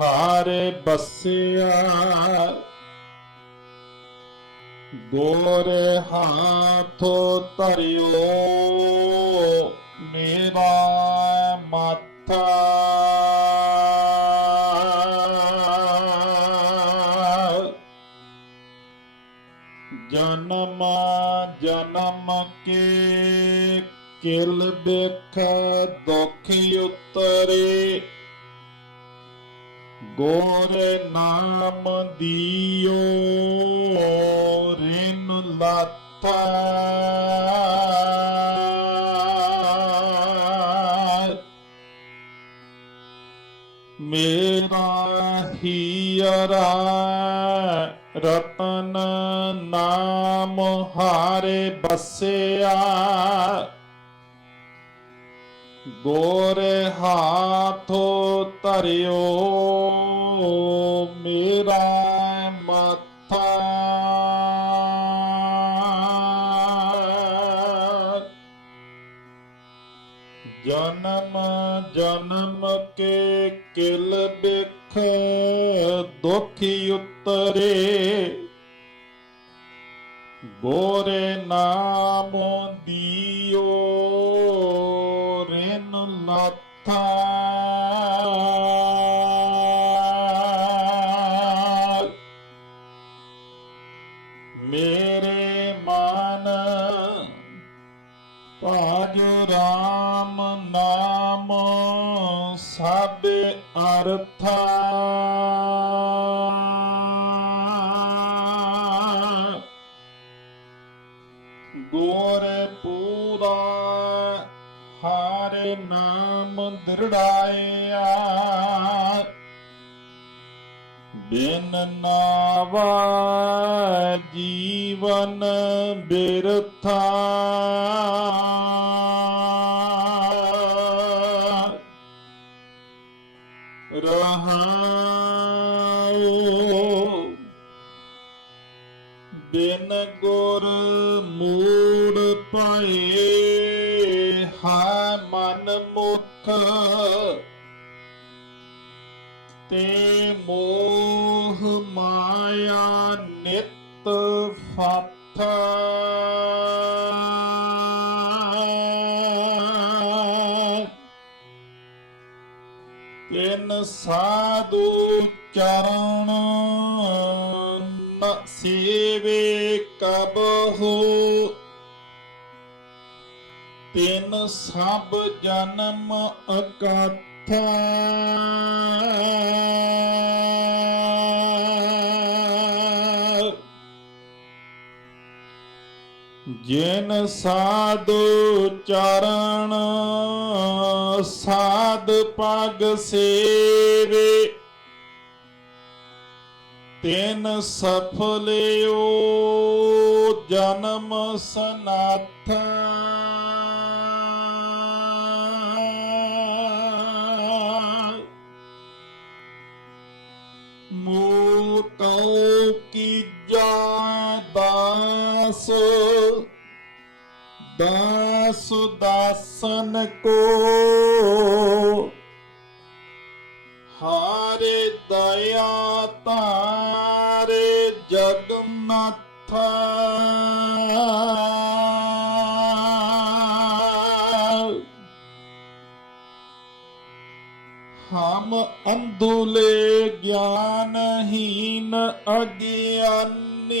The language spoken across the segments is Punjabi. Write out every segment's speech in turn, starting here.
ਹਾਰੇ ਬਸਿਆ ਗੋਰੇ ਹਾਥੋ ਧਰਿਓ ਮੇਰਾ ਮਾਥਾ ਜਨਮ ਜਨਮ ਕੇ ਕਿਲ ਦੇਖ ਦੁਖ ਉਤਰੇ ਗੋਰੇ ਨਾਮ ਦਿਓ ਰਿਨ ਲਾਤਾ। ਮੇਰਾ ਹੀਰਾ ਰਤਨ ਨਾਮ ਹਾਰੇ ਬਸਿਆ। ਗੋਰੇ ਹਾਥੋ ਧਰਿਓ ਕਿਲ ਬਿਖ ਦੁਖੀ ਉਤਰੇ। ਗੋਰੇ ਨਾਮੋਂ ਦਿਓ ਰਿਨ ਲਾਥਾ ਅਰਥਾ। ਗੋਰੇ ਪੂਰਾ ਹਾਰੇ ਨਾਮ ਦ੍ਰਿੜਾਇਆ। ਬਿਨ ਨਾਵਾ ਜੀਵਨ ਬਿਰਥਾ। ਰਹਾਉ। ਬਿਨ ਗੁਰ ਮੂੜ ਪਾਏ ਹੈ ਮਨ ਮੁਖ। ਤੇ ਮੋਹ ਮਾਇਆ ਨਿਤ ਫਾਥ। ਤਿਨ ਸਾਧੂ ਚਰਨ ਨ ਸੇਵੇ ਕਬਹੂ। ਤਿਨ ਸਭ ਜਨਮ ਅਕਥਾ ਜਿਨ ਸਾਧੂ ਚਰਨ ਸਾਧ ਪਗ ਸੇਵੇ। ਤਿਨ ਸਫਲਿਓ ਜਨਮ ਸਨਾਥਾ। ਸੁਦਾਸਨ ਕੋ। ਹਾਰੇ ਦਇਆ ਤਾਰੇ ਜਗਨਨਾਥ ਹਮ ਅੰਧੁਲੇ ਗਿਆਨਹੀਨ ਅਗਿਆਨੀ।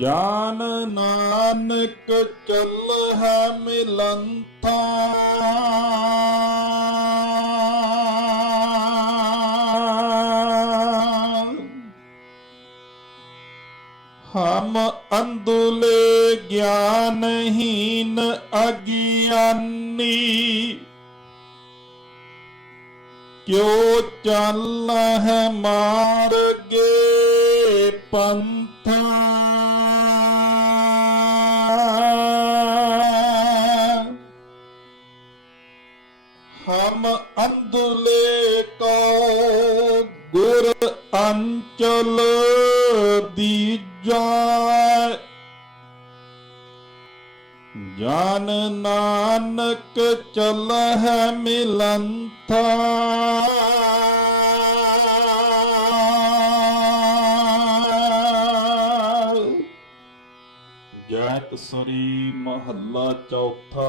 ਜਾਨ ਨਾਨਕ ਚੱਲ ਹੈ ਮਿਲੰਥਾ। ਹਮ ਅੰਦੁਲੇ ਗਿਆਨਹੀਨ ਅਗਿਆਨੀ। ਕਿਉ ਚੱਲ ਹੈ ਮਾਰਗੇ ਪੰਥਾ। ਕੋ ਗੁਰ ਅੰਚਲ ਦੀਜਾ ਜਾਨ ਨਾਨਕ ਚੱਲ ਹੈ ਮਿਲੰਥਾ। ਜੈਤ ਸਰੀ ਮਹੱਲਾ ਚੌਥਾ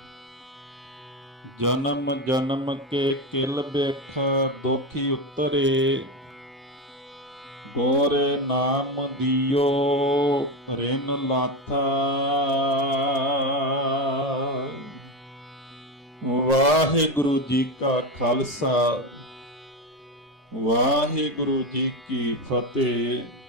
ਜਨਮ ਜਨਮ ਕੇ ਕਿਲ ਬੇਖ ਦੁਖੀ ਉਤਰੇ। ਗੋਰੇ ਨਾਮ ਦਿਓ, ਰਿਨ ਲਾਥਾ। ਵਾਹਿਗੁਰੂ ਜੀ ਕਾ ਖਾਲਸਾ, ਵਾਹਿਗੁਰੂ ਜੀ ਕੀ ਫਤਿਹ।